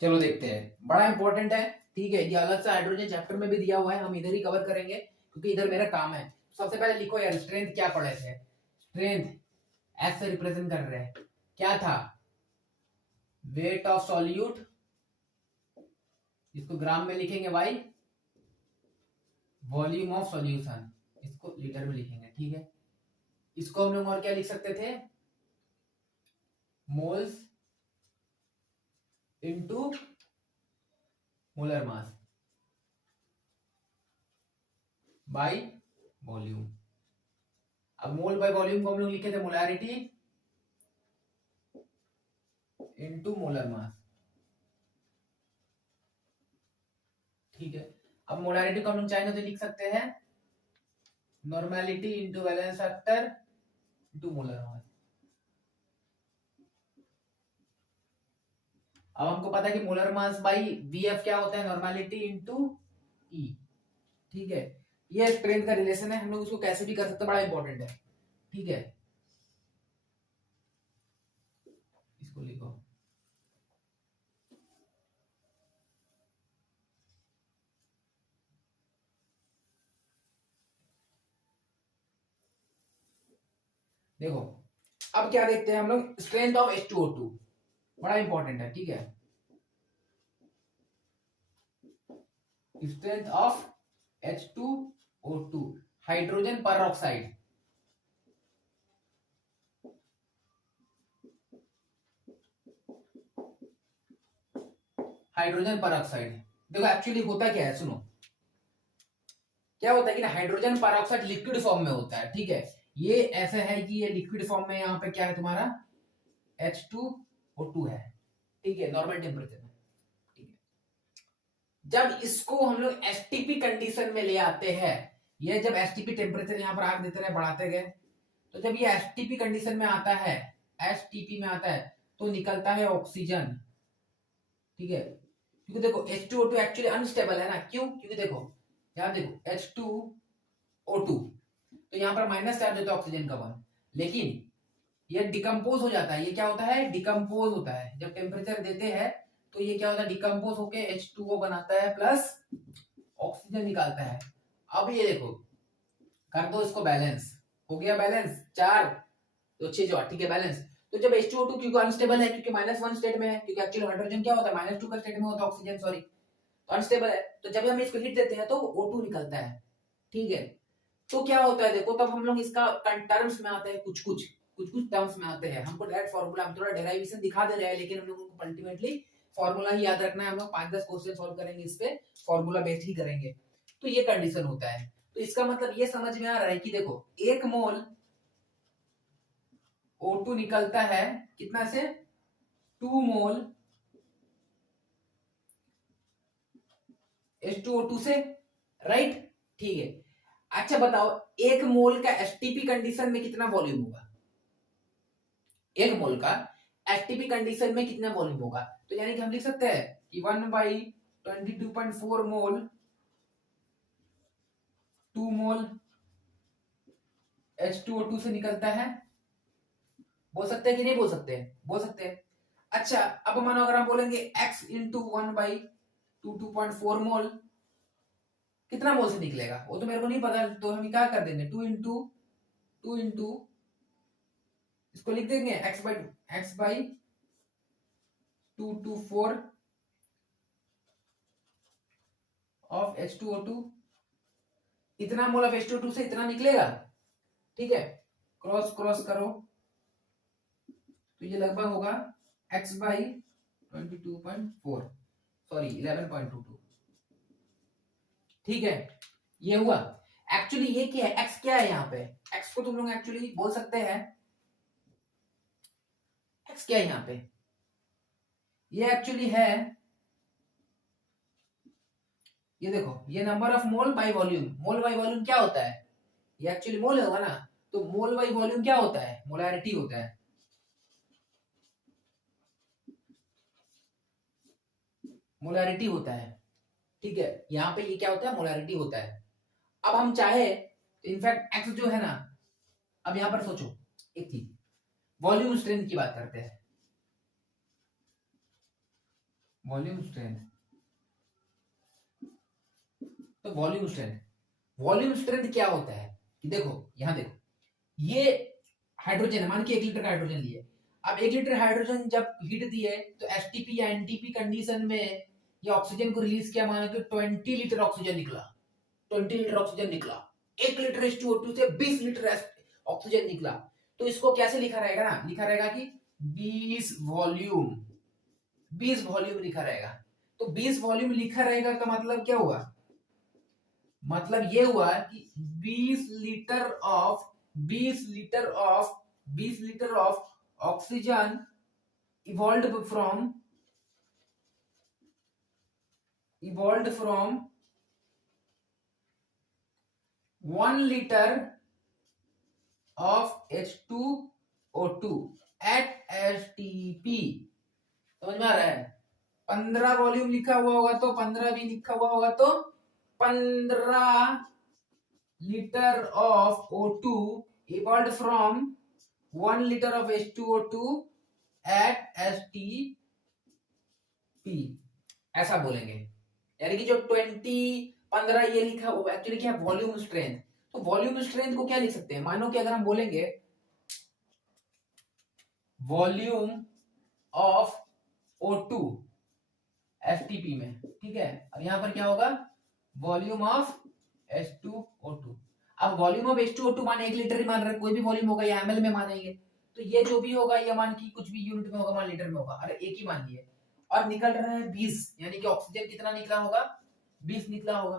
चलो देखते हैं, बड़ा इंपॉर्टेंट है। ठीक है, ये अलग से हाइड्रोजन चैप्टर में भी दिया हुआ है, हम इधर ही कवर करेंगे क्योंकि इधर मेरा काम है। सबसे पहले लिखो यार, स्ट्रेंथ क्या पढ़े थे? स्ट्रेंथ एस से रिप्रेजेंट कर रहे हैं, क्या था? वेट ऑफ सॉल्यूट, इसको ग्राम में लिखेंगे वाई, वॉल्यूम ऑफ सॉल्यूशन इसको लीटर में लिखेंगे। ठीक है, इसको हम लोग और क्या लिख सकते थे? Moles into molar mass by volume. अब मोल बाय वॉल्यूम को हम लोग लिखे थे मोलैरिटी इनटू मोलर मास। ठीक है, अब मोलैरिटी को हम लोग चाहेंगे तो लिख सकते हैं normality into valence factor into molar mass. अब हमको पता है कि मोलर मास बाई वीएफ क्या होता है? नॉर्मेलिटी इनटू ई। ठीक है, ये स्ट्रेंथ का रिलेशन है, हम लोग उसको कैसे भी कर सकते हैं, बड़ा इंपॉर्टेंट है। ठीक है, इसको लिखो। देखो, अब क्या देखते हैं हम लोग? स्ट्रेंथ ऑफ H2O2, बड़ा इंपॉर्टेंट है। ठीक है, स्ट्रेंथ ऑफ H2O2 हाइड्रोजन पर ऑक्साइड। हाइड्रोजन पर ऑक्साइड, देखो एक्चुअली होता क्या है, सुनो। क्या होता है कि ना, हाइड्रोजन पर ऑक्साइड लिक्विड फॉर्म में होता है। ठीक है, ये ऐसा है कि ये लिक्विड फॉर्म में यहाँ पे क्या है तुम्हारा? H2O2 है। ठीक है, नॉर्मल टेम्परेचर में। ठीक है, जब इसको हम लोग एसटीपी कंडीशन में ले आते हैं, ये जब एसटीपी टेम्परेचर यहाँ पर आग देते रहे, बढ़ाते गए, तो जब ये एसटीपी कंडीशन में आता है, एसटीपी में आता है, तो निकलता है ऑक्सीजन। ठीक है, क्योंकि देखो H2O2 एक्चुअली अनस्टेबल है ना, क्यों? क्योंकि देखो यहाँ देखो H2O2, तो यहाँ पर माइनस चार्ज होता है ऑक्सीजन का वन, लेकिन ये डिकम्पोज हो जाता है। ये क्या होता है? डिकम्पोज होता है। जब टेम्परेचर देते हैं तो ये क्या होता है? डिकम्पोज होके H2O बनाता है प्लस ऑक्सीजन निकालता है। अब ये देखो, कर दो इसको बैलेंस, हो गया बैलेंस, 4 तो 6 जो 8। ठीक है, बैलेंस। तो जब H2O2 क्योंकि अनस्टेबल है, क्योंकि -1 स्टेट में है, क्योंकि एक्चुअली हाइड्रोजन क्या होता है? -2 का स्टेट में होता है ऑक्सीजन, सॉरी, तो अनस्टेबल है। तो जब हम इसको हीट देते हैं तो O2 निकलता है। ठीक है, तो क्या होता है देखो, तब हम लोग इसका टर्म्स में आते हैं, कुछ कुछ टर्म्स में आते हैं। हमको डायरेक्ट फॉर्मूला, हम थोड़ा डेरिवेशन दिखा दे रहे हैं, लेकिन हम लोगों को अल्टीमेटली फॉर्मूला ही याद रखना है। हम लोग 5-10 क्वेश्चन सॉल्व करेंगे, इस पे फॉर्मूला बेस्ड ही करेंगे। तो ये कंडीशन होता है। तो इसका मतलब ये समझ में आ रहा है कि देखो, 1 मोल O2 निकलता है कितना से? 2 मोल H2O2 से, राइट? ठीक है, अच्छा बताओ, 1 मोल का एसटीपी कंडीशन में कितना वॉल्यूम होगा? 1 मोल का एसटीपी कंडीशन में कितना वॉल्यूम होगा? तो यानी कि हम लिख सकते हैं कि 1/22.4 मोल 2 मोल H2O2 से निकलता है। बोल सकते हैं कि नहीं बोल सकते हैं? बोल सकते हैं। अच्छा, अब मानो अगर हम बोलेंगे x इंटू 1/22.4 मोल, कितना मोल से निकलेगा वो तो मेरे को नहीं पता, तो हम क्या कर देंगे? 2 इंटू इसको लिख देंगे x/2 ऑफ H2O2, इतना मोल ऑफ H2O2 से इतना निकलेगा। ठीक है, क्रॉस क्रॉस करो तो ये लगभग होगा x/22.4, सॉरी 11.22। ठीक है, ये हुआ। एक्चुअली ये क्या है? x क्या है यहाँ पे? x को तुम लोग एक्चुअली बोल सकते हैं, x क्या है यहाँ पे? ये एक्चुअली है, ये देखो, ये number of mole by volume. Mole by volume क्या होता है? ये एक्चुअली मोल होगा ना, तो मोल बाय वॉल्यूम क्या होता है? मोलैरिटी होता है। मोलैरिटी होता है। ठीक है, यहाँ पे ये क्या होता है? मोलैरिटी होता है। अब हम चाहे इनफैक्ट एक्स जो है ना, अब यहां पर सोचो एक चीज, वॉल्यूम स्ट्रेंथ की बात करते हैं। वॉल्यूम स्ट्रेंथ, तो वॉल्यूम स्ट्रेंथ क्या होता है कि देखो यहां देखो, ये हाइड्रोजन है, मान के 1 लीटर का हाइड्रोजन लिए। अब 1 लीटर हाइड्रोजन जब हीट दिए तो एसटीपी या एनटीपी कंडीशन में ये ऑक्सीजन को रिलीज किया, मानो कि 20 लीटर ऑक्सीजन निकला, 20 लीटर ऑक्सीजन निकला, 1 लीटर H2O2 से 20 लीटर ऑक्सीजन निकला। तो इसको कैसे लिखा रहेगा ना, लिखा रहेगा कि 20 वॉल्यूम, 20 वॉल्यूम लिखा रहेगा। तो 20 वॉल्यूम लिखा रहेगा का मतलब क्या हुआ, मतलब ये हुआ कि 20 litre of 20 litre of oxygen evolved from 1 liter of H2O2 at STP। समझ में आ रहा है? 15 वॉल्यूम लिखा हुआ होगा तो 15 भी लिखा हुआ होगा तो 15 litre of O2 evolved from 1 liter of H2O2 at STP, ऐसा बोलेंगे। यानी कि जो 15 ये लिखा हुआ एक्चुअली क्या है, वॉल्यूम स्ट्रेंथ। तो वॉल्यूम स्ट्रेंथ को क्या लिख सकते हैं, मानो कि अगर हम बोलेंगे वॉल्यूम ऑफ O2 एसटीपी में, ठीक है। अब यहां पर क्या होगा, वॉल्यूम ऑफ H2O2। अब वॉल्यूम ऑफ H2O2 माने 1 लीटर ही मान रहे, कोई भी वॉल्यूम होगा या एमएल में मानेंगे, तो ये जो भी होगा ये मान की कुछ भी यूनिट में होगा, मान लीटर में होगा, अरे एक ही मान लिए। और निकल रहा है 20, यानी कि ऑक्सीजन कितना निकला होगा, 20 निकला होगा।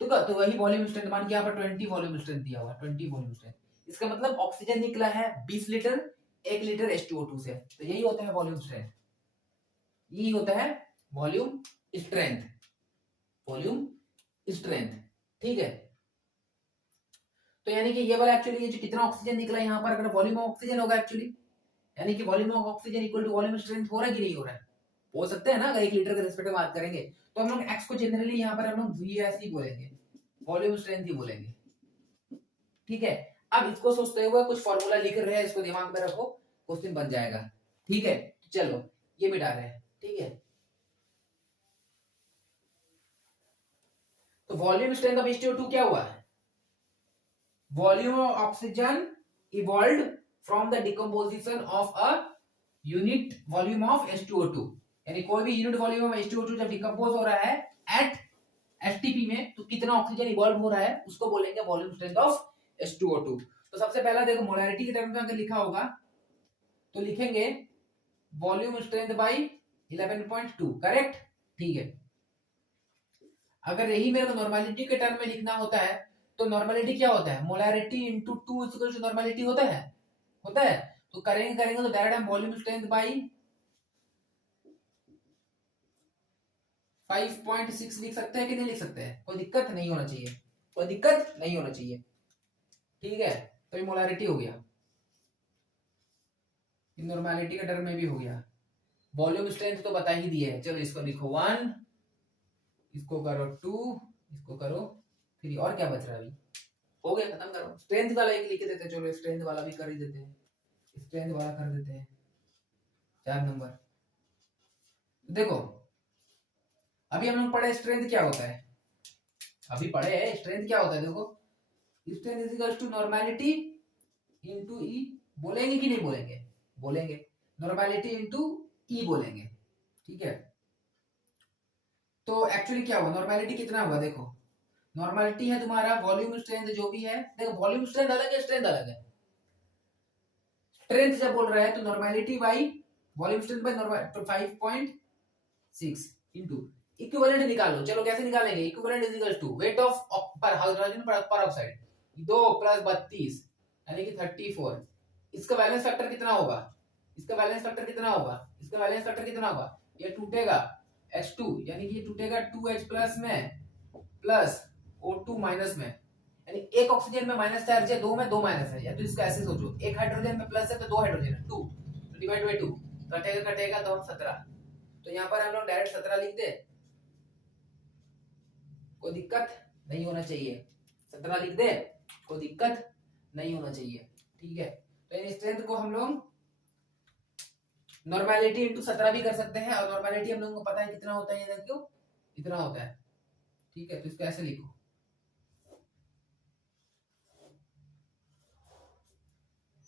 तो वही वॉल्यूम स्ट्रेंथ, मान के यहाँ पर 20 वॉल्यूम स्ट्रेंथ दिया हुआ, 20 वॉल्यूम स्ट्रेंथ। इसका मतलब ऑक्सीजन निकला है 20 लीटर 1 लीटर H2O2 से, तो यही होता है वॉल्यूम स्ट्रेंथ, यही होता है वॉल्यूम स्ट्रेंथ, वॉल्यूम स्ट्रेंथ, ठीक है। तो यानी कि ये वाला एक्चुअली ये जो कितना ऑक्सीजन निकला यहाँ पर, अगर वॉल्यूम ऑफ ऑक्सीजन होगा एक्चुअली, यानी कि volume of oxygen equal to volume strength हो रहा है कि नहीं हो रहा है, हो सकते हैं ना। अगर 1 लीटर के रेस्पेक्ट में बात करेंगे तो हम लोग एक्स को जनरली यहाँ पर हम लोग VS ही बोलेंगे, वॉल्यूम स्ट्रेंथ ही बोलेंगे, ठीक है। अब इसको सोचते हुए कुछ फॉर्मूला लिख रहे हैं, इसको दिमाग में रखो, क्वेश्चन बन जाएगा, ठीक है। चलो ये मिटा रहे हैं, ठीक है। तो वॉल्यूम स्ट्रेंथ ऑफ H2O2 क्या हुआ, volume of oxygen evolved from the decomposition of a unit volume of H2O2, यानी कोई भी यूनिट वॉल्यूम ऑफ H2O2 जब डिकम्पोज हो रहा है एट एसटीपी में, तो कितना ऑक्सीजन इवॉल्व हो रहा है उसको बोलेंगे वॉल्यूम स्ट्रेंथ ऑफ H2O2। तो सबसे पहला देखो मोलैरिटी के टर्म में अगर लिखा होगा तो लिखेंगे वॉल्यूम स्ट्रेंथ बाई 11.2, करेक्ट, ठीक है। अगर यही मेरे को नॉर्मेलिटी के टर्म में लिखना होता है तो नॉर्मेलिटी क्या होता है, molarity into 2 equal to normality होता है। तो करेंगे तो डायरेक्ट हम वॉल्यूम स्ट्रेंथ बाई 5.6 लिख सकते हैं कि नहीं लिख सकते हैं, कोई दिक्कत नहीं होना चाहिए, कोई दिक्कत नहीं होना चाहिए, ठीक है। तो ये मोलैरिटी हो गया, नॉर्मेलिटी के टर्म में भी हो गया। वॉल्यूम स्ट्रेंथ तो बता ही दिए है, चलो इसको लिखो 1, इसको करो 2, इसको करो 3, और क्या बच रहा है अभी, हो गया, खत्म करो। स्ट्रेंथ वाला एक लिख देते हैं, चलो स्ट्रेंथ वाला भी कर ही देते हैं, स्ट्रेंथ वाला कर देते हैं 4 नंबर। देखो अभी हम लोग पढ़े स्ट्रेंथ क्या होता है, अभी पढ़े हैं स्ट्रेंथ क्या होता है, देखो strength is equal to normality into E, बोलेंगे कि नहीं बोलेंगे, बोलेंगे, नॉर्मेलिटी इनटू ई बोलेंगे, ठीक है। तो एक्चुअली क्या हुआ, नॉर्मेलिटी कितना हुआ, देखो नॉर्मेलिटी है तुम्हारा वॉल्यूम स्ट्रेंथ जो भी है, देखो वॉल्यूम स्ट्रेंथ अलग है, स्ट्रेंथ अलग है। स्ट्रेंथ जब बोल रहा है तो normality by volume strength by normal, तो 5.6 इनटू इक्विवेलेंट निकालो, चलो कैसे निकालेंगे, equivalent is equal to weight of per hydrogen peroxide 2 + 32 यानी कि 34, इसका बैलेंस फैक्टर कितना होगा, इसका बैलेंस फैक्टर कितना होगा, इसका बैलेंस फैक्टर कितना होगा, ये टूटेगा H2 यानी कि ये टूटेगा 2H प्लस में प्लस O2 माइनस में, यानी एक ऑक्सीजन में माइनस चार्ज है, 2 में 2 माइनस है, या तो इसका ऐसे सोचो, एक हाइड्रोजन में प्लस है तो 2 हाइड्रोजन है, 2 तो डिवाइड बाय 2 कटेगा तो हम 17, तो यहाँ पर हम लोग डायरेक्ट 17 लिख दे, कोई दिक्कत नहीं होना चाहिए, 17 लिख दे, कोई दिक्कत नहीं होना चाहिए, ठीक है। तो इन स्ट्रेंथ को हम लोग नॉर्मेलिटी इंटू 17 भी कर सकते हैं, और नॉर्मेलिटी हम लोगों को पता है कितना होता है, ये देखो इतना होता है। ठीक है, तो इसको ऐसे लिखो,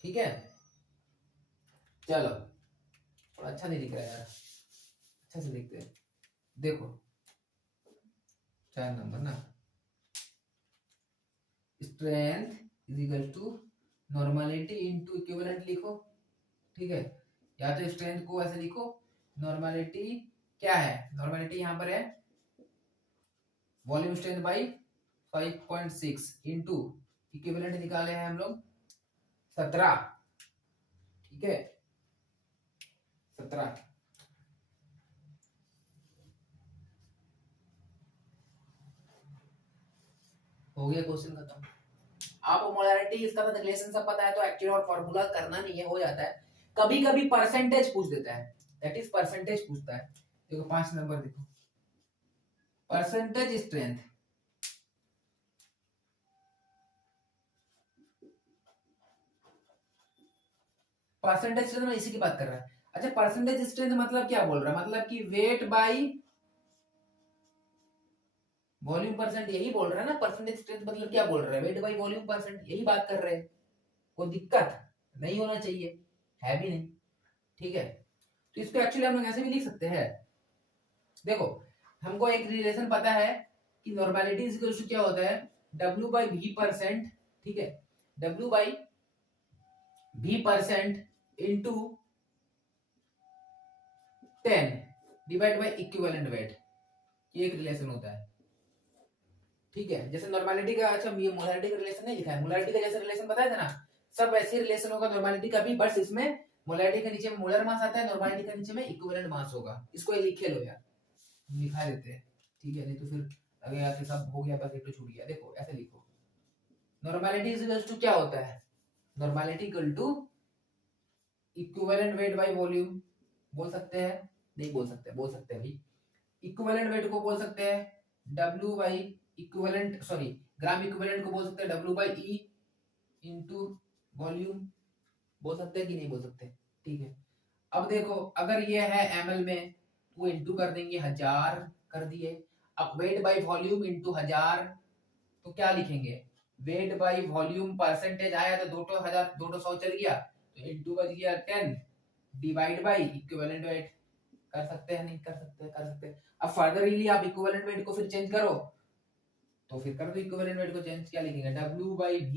ठीक है। चलो, थोड़ा अच्छा नहीं दिख रहा है यार, अच्छा से देखते हैं। देखो 4 नंबर ना, strength is equal to normality into equivalent लिखो, ठीक है। या तो स्ट्रेंथ को ऐसे लिखो, नॉर्मेलिटी क्या है, नॉर्मेलिटी यहाँ पर है volume strength by 5.6 into equivalent निकाले हैं हम लोग 17, ठीक है 17। हो गया क्वेश्चन खत्म। आपको मोलैरिटी इसका तो रिलेशन सब पता है, तो एक्चुअल और फार्मूला करना नहीं है, हो जाता है। कभी कभी परसेंटेज पूछ देता है, दैट इज परसेंटेज पूछता है। देखो 5 नंबर देखो, परसेंटेज स्ट्रेंथ, परसेंटेज स्ट्रेंथ में इसी की बात कर रहा है। अच्छा, परसेंटेज स्ट्रेंथ मतलब क्या बोल रहा है, मतलब कि वेट बाई वॉल्यूम परसेंट, यही बोल रहा है ना। परसेंटेज स्ट्रेंथ मतलब क्या बोल रहा है, वेट बाई वॉल्यूम परसेंट, यही बात कर रहे हैं। कोई दिक्कत नहीं होना चाहिए, है भी नहीं, ठीक है। तो इसको एक्चुअली हम लोग ऐसे भी लिख सकते हैं। देखो हमको एक रिलेशन पता है कि नॉर्मेलिटी इज इक्वल टू क्या होता है, W बाई V परसेंट, ठीक है, W by V percent into 10 divide by equivalent weight, ये एक रिलेशन होता है, ठीक है। जैसे नॉर्मेलिटी का, अच्छा ये मोलैरिटी का रिलेशन नहीं लिखा है, मोलैरिटी का जैसे रिलेशन बताया था ना, सब वैसे रिलेशन होगा नॉर्मेलिटी का भी, बस इसमें मोलैरिटी के नीचे में मोलर मास आता है, नॉर्मेलिटी के नीचे में इक्विवेलेंट मास होगा। इसको लिखे लो यार, लिखा देते हैं, ठीक है, नहीं तो फिर अगर आके सब हो गया बस एक तो छूट गया। देखो ऐसे लिखो, नॉर्मेलिटी इज इक्वल टू क्या होता है, normality equal to equivalent weight by volume, बोल सकते हैं, नहीं बोल सकते, बोल सकते हैं भाई, इक्विवेलेंट वेट को बोल सकते हैं W by equivalent, sorry gram equivalent को बोल सकते हैं W by E into volume, बोल सकते हैं कि नहीं बोल सकते, ठीक है। अब देखो अगर ये है ml में, वो इंटू कर देंगे 1000 कर दिए। अब वेट बाई वॉल्यूम इंटू 1000, तो क्या लिखेंगे, वेट बाई वॉल्यूम परसेंटेज आया तो 200 200 चल गया, तो इंटू बच गया 10 डिवाइड बाई इक्विवेलेंट वेट। कर सकते हैं, नहीं कर सकते, कर सकते हैं। अब फर्दरली आप इक्विवेलेंट वेट को फिर चेंज करो, तो फिर कर दो इक्विवेलेंट वेट को चेंज, क्या लिखेंगे, W by V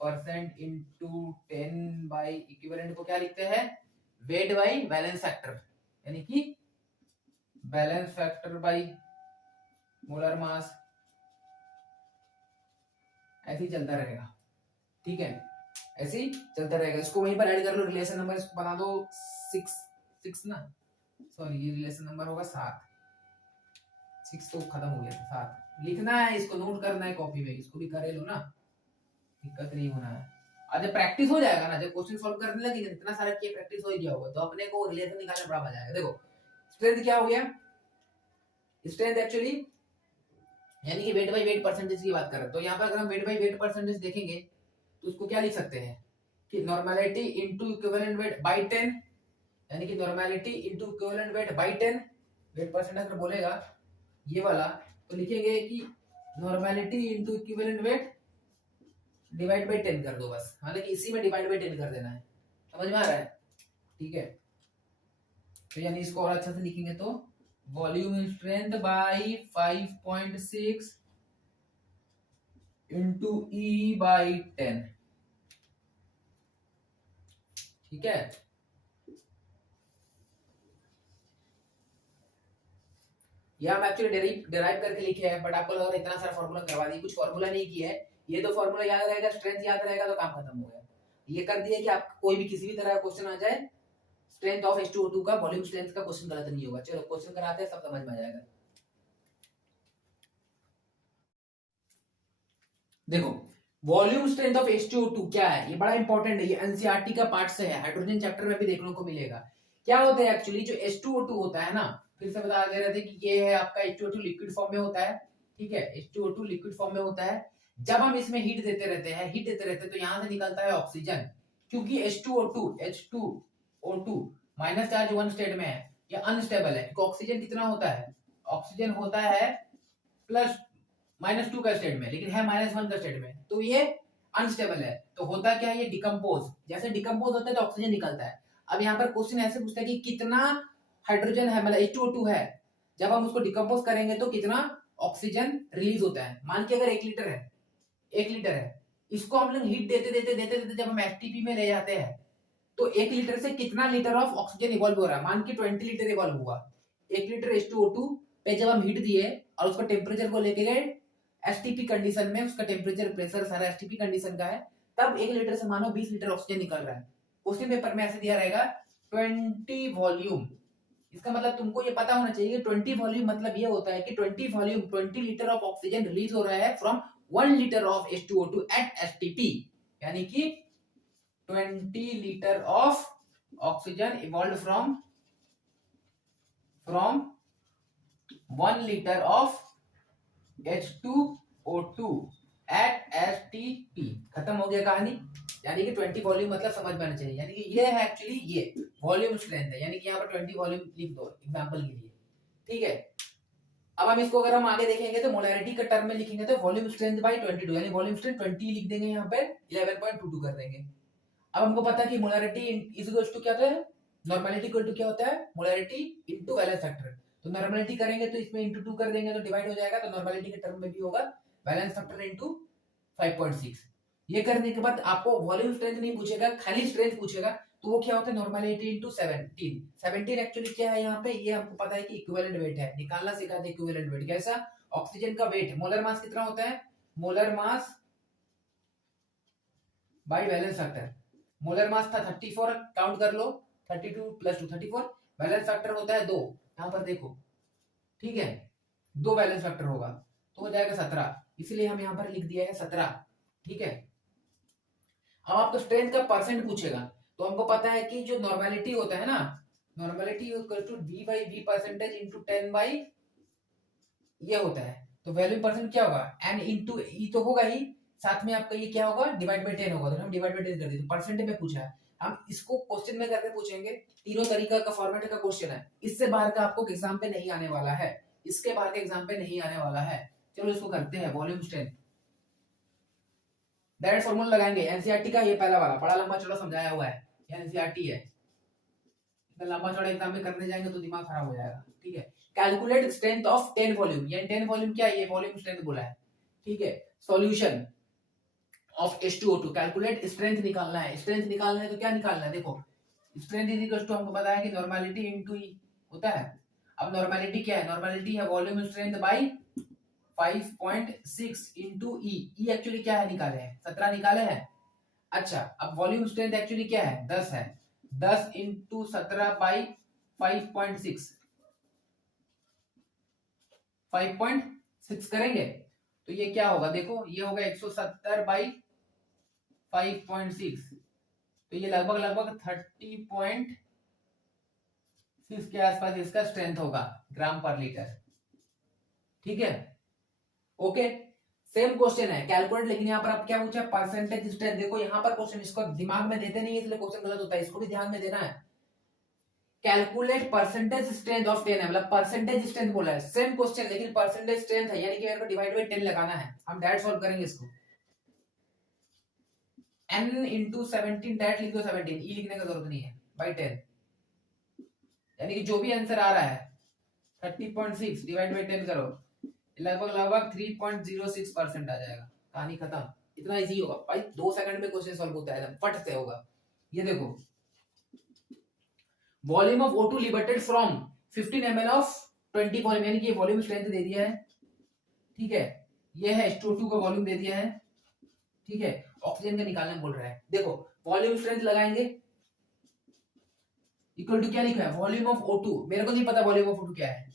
percent into 10 by equivalent को क्या लिखते हैं, वेट बाई बैलेंस फैक्टर, यानी कि balance factor by molar mass, ऐसे ही चलता रहेगा, ठीक है, ऐसे ही चलता रहेगा। इसको वहीं पर ऐड कर लो, रिलेशन नंबर इसको बना दो 6 ना, सॉरी ये रिलेशन नंबर होगा 7, 6 तो खत्म हो गया था, 7 लिखना है, इसको नोट करना है कॉपी में, इसको भी करे लो ना, दिक्कत नहीं होना है। और जब प्रैक्टिस हो जाएगा ना, जब क्वेश्चन सॉल्व करने लगेगा, इतना सारा किया प्रैक्टिस हो गया होगा, तो अपने को रिलेशन निकालने बड़ा मजा आएगा। देखो स्ट्रेंथ क्या हो गया, स्ट्रेंथ एक्चुअली यानी कि वेट बाई वेट परसेंटेज की बात कर रहे हैं, तो यहाँ पर अगर हम वेट बाई वेट परसेंटेज देखेंगे तो उसको क्या लिख सकते हैं कि normality into equivalent weight by 10, यानी कि normality into equivalent weight by 10, wait percent अगर बोलेगा ये वाला, तो लिखेंगे कि normality into equivalent weight divide by 10 कर दो बस, हालांकि इसी में डिवाइड बाई 10 कर देना है, समझ में आ रहा है, ठीक है। तो यानी इसको और अच्छा से लिखेंगे तो volume strength by 5.6 into E by 10, ठीक है। ये हम एक्चुअली डेराइव करके लिखे हैं, बट आपको लगा इतना सारा फॉर्मूला करवा दी, कुछ फॉर्मूला नहीं किया है, ये तो फॉर्मूला याद रहेगा, स्ट्रेंथ याद रहेगा, तो काम खत्म हो गया। ये कर दिया कि आप कोई भी किसी भी तरह का क्वेश्चन आ जाए, स्ट्रेंथ ऑफ H2O2 का वॉल्यूम स्ट्रेंथ का क्वेश्चन गलत नहीं होगा। चलो क्वेश्चन कराते हैं, सब समझ में आ जाएगा। देखो वॉल्यूम स्ट्रेंथ ऑफ H2O2 क्या है, ये बड़ा इंपॉर्टेंट है, ये एनसीईआरटी का पार्ट से है, हाइड्रोजन चैप्टर में भी देखने को मिलेगा। क्या होता है एक्चुअली, जो H2O2 होता है ना, फिर से बता दे रहे थे कि ये है आपका H2O2 लिक्विड फॉर्म में होता है, ठीक है, H2O2 लिक्विड फॉर्म में होता है। जब हम इसमें हीट देते रहते हैं, हीट देते रहते हैं, तो यहां से निकलता है ऑक्सीजन, क्योंकि H2O2 minus charge one state में है, ये अनस्टेबल है क्योंकि ऑक्सीजन कितना होता है, ऑक्सीजन होता है प्लस -2 का स्टेट में, लेकिन है -1 का स्टेट में, तो ये अनस्टेबल है। तो होता क्या है, ये डिकम्पोज, जैसे डिकम्पोज होता है तो ऑक्सीजन निकलता है। अब यहाँ पर क्वेश्चन ऐसे पूछता है कि कितना हाइड्रोजन है, मतलब H2O2 है, जब हम उसको डिकम्पोज करेंगे तो कितना ऑक्सीजन रिलीज होता है। मान के अगर 1 लीटर है, 1 लीटर है, इसको हम लोग हीट देते देते देते देते जब हम एफटीपी में ले जाते हैं तो 1 लीटर से कितना लीटर ऑफ ऑक्सीजन इवॉल्व हो रहा है, मान के 20 लीटर इवॉल्व हुआ। 1 लीटर H2O2 पे जब हम हीट दिए और उसका टेम्परेचर को लेके गए एसटीपी कंडीशन में, उसका टेम्परेचर प्रेशर सारा एसटीपी कंडीशन का है, तब 1 लीटर से मानो 20 लीटर ऑक्सीजन निकल रहा है। क्वेश्चन पेपर में ऐसे दिया रहेगा 20 वॉल्यूम। इसका मतलब तुमको ये पता होना चाहिए 20 वॉल्यूम मतलब ये होता है कि 20 volume 20 litre of oxygen release हो रहा है from 1 litre of H2O2 at STP, यानी कि 20 litre of oxygen evolve from 1 litre of H2O2 at STP. खत्म हो गया कहानी। यानी कि 20 वॉल्यूम मतलब समझ में आना चाहिए, यानी कि ये है एक्चुअली ये वॉल्यूम स्ट्रेंथ है, यानी कि यहाँ पर 20 वॉल्यूम लिख दो एग्जांपल के लिए, ठीक है। अब हम इसको अगर हम आगे देखेंगे तो मोलैरिटी का टर्म में लिखेंगे तो वॉल्यूम स्ट्रेंथ बाय 22, यानी वॉल्यूम स्ट्रेंथ 20 लिख देंगे, यहाँ पे 11.22 कर देंगे। अब हमको पता है कि मोलैरिटी इज इक्वल टू क्या होता है, नॉर्मलिटी इक्वल टू क्या होता है, मोलैरिटी इनटू वैलेंस फैक्टर। तो नॉर्मलिटी करेंगे तो इसमें इनटू 2 कर देंगे तो डिवाइड हो जाएगा, तो नॉर्मलिटी के टर्म में भी होगा वैलेंस फैक्टर इनटू 5.6। ये करने के बाद आपको वॉल्यूम स्ट्रेंथ नहीं पूछेगा, खाली स्ट्रेंथ पूछेगा, तो वो क्या होता है नॉर्मलिटी इनटू 17। 17 एक्चुअली क्या है यहाँ पे, ये हमको पता है कि इक्विवेलेंट वेट है, निकालना सिखा दे इक्विवेलेंट वेट कैसा, ऑक्सीजन का वेट मोलर मास कितना होता है, molar mass by valence factor. Molar mass था 34, काउंट कर लो 32 + 2 34, वैलेंस फैक्टर होता है 2, यहाँ पर देखो, ठीक है, 2 वैलेंस फैक्टर होगा तो हो जाएगा 17, इसलिए हम यहाँ पर लिख दिया है 17, ठीक है। अब आपको स्ट्रेंथ का परसेंट पूछेगा तो हमको पता है कि जो नॉर्मलिटी होता है ना, normality equal to V/V percentage into 10/, ये होता है, तो वैल्यू परसेंट क्या होगा n इनटू ई तो होगा ही, साथ में आपका ये क्या होगा डिवाइड बाय 10 होगा, तो हम डिवाइड बाय 10 कर दिए, तो परसेंट में पूछा है। हम इसको क्वेश्चन में करके पूछेंगे, तीनों तरीका का फॉर्मेट का क्वेश्चन है, इससे बाहर का आपको एग्जाम पे नहीं आने वाला है, इसके बाहर के एग्जाम पे नहीं आने वाला है। चलो इसको करते हैं, वॉल्यूम स्ट्रेंथ डायरेक्ट फॉर्मूला लगाएंगे, एनसीईआरटी का ये पहला वाला बड़ा लंबा चौड़ा समझाया हुआ है, ये एनसीईआरटी है, इतना लंबा चौड़ा एग्जाम में करने जाएंगे तो दिमाग खराब हो जाएगा, ठीक है। कैलकुलेट स्ट्रेंथ ऑफ 10 वॉल्यूम, ये 10 वॉल्यूम क्या है, ये वॉल्यूम स्ट्रेंथ बोला है, ठीक है। Solution of H2O2, calculate strength निकालना है, स्ट्रेंथ निकालना है तो क्या निकालना है, देखो स्ट्रेंथ इज इक्वल टू हमको पता है कि नॉर्मलिटी इनटू ई होता है। अब नॉर्मलिटी क्या है, नॉर्मलिटी है volume strength by 5.6 into E, E actually क्या है निकाले हैं 17 निकाले हैं। अच्छा अब वॉल्यूम स्ट्रेंथ एक्चुअली क्या है 10 है, 10 इंटू 17 बाई 5.6, 5.6 करेंगे तो ये क्या होगा, देखो ये होगा 170 बाई 5.6, तो ये लगभग लगभग 30.6 के आसपास इसका स्ट्रेंथ होगा ग्राम पर लीटर, ठीक है। ओके सेम क्वेश्चन है कैलकुलेट, लेकिन यहाँ पर आप क्या पूछा परसेंटेज स्ट्रेंथ। देखो यहाँ पर क्वेश्चन इसको दिमाग में देते नहीं है इसलिए क्वेश्चन गलत होता है, इसको भी ध्यान में देना है। कैलकुलेट परसेंटेज स्ट्रेंथ ऑफ 10 है, मतलब परसेंटेज स्ट्रेंथ बोला है, सेम क्वेश्चन लेकिन परसेंटेज स्ट्रेंथ है, यानी कि मेरे को डिवाइड बाय 10 लगाना है, हम डायरेक्ट सॉल्व करेंगे इसको। n इंटू 17 डायरेक्ट लिख दो 17, ई लिखने का जरूरत नहीं है, बाय 10, यानी कि जो भी आंसर आ रहा है 30.6 डिवाइड बाय 10 करो, लगभग लगभग 3.06% आ जाएगा, कहानी खत्म। इतना इजी होगा भाई, 2 सेकंड में क्वेश्चन सॉल्व होता है, फट से होगा। ये देखो volume of O2 liberated from 15 ml of 20 volume, यानी कि ये वॉल्यूम स्ट्रेंथ दे दिया है, ठीक है। ये है H2O2 का वॉल्यूम दे दिया है, ठीक है। ऑक्सीजन का निकालना बोल रहा है, देखो वॉल्यूम स्ट्रेंथ लगाएंगे इक्वल टू क्या लिखा है वॉल्यूम ऑफ O2, मेरे को नहीं पता वॉल्यूम ऑफ O2 क्या है,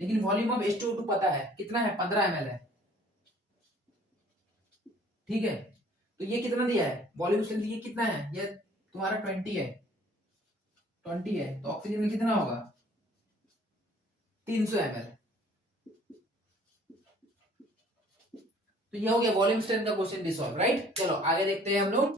लेकिन वॉल्यूम ऑफ H2O2 पता है कितना है 15 ml है, ठीक है। तो ये कितना दिया है वॉल्यूम स्ट्रेंथ, ये कितना है, ये तुम्हारा 20 है, 20 है, तो ऑक्सीजन में कितना होगा 300 ml। तो ये हो गया वॉल्यूम स्ट्रेंथ का क्वेश्चन भी सॉल्व, राइट। चलो आगे देखते हैं हम लोग।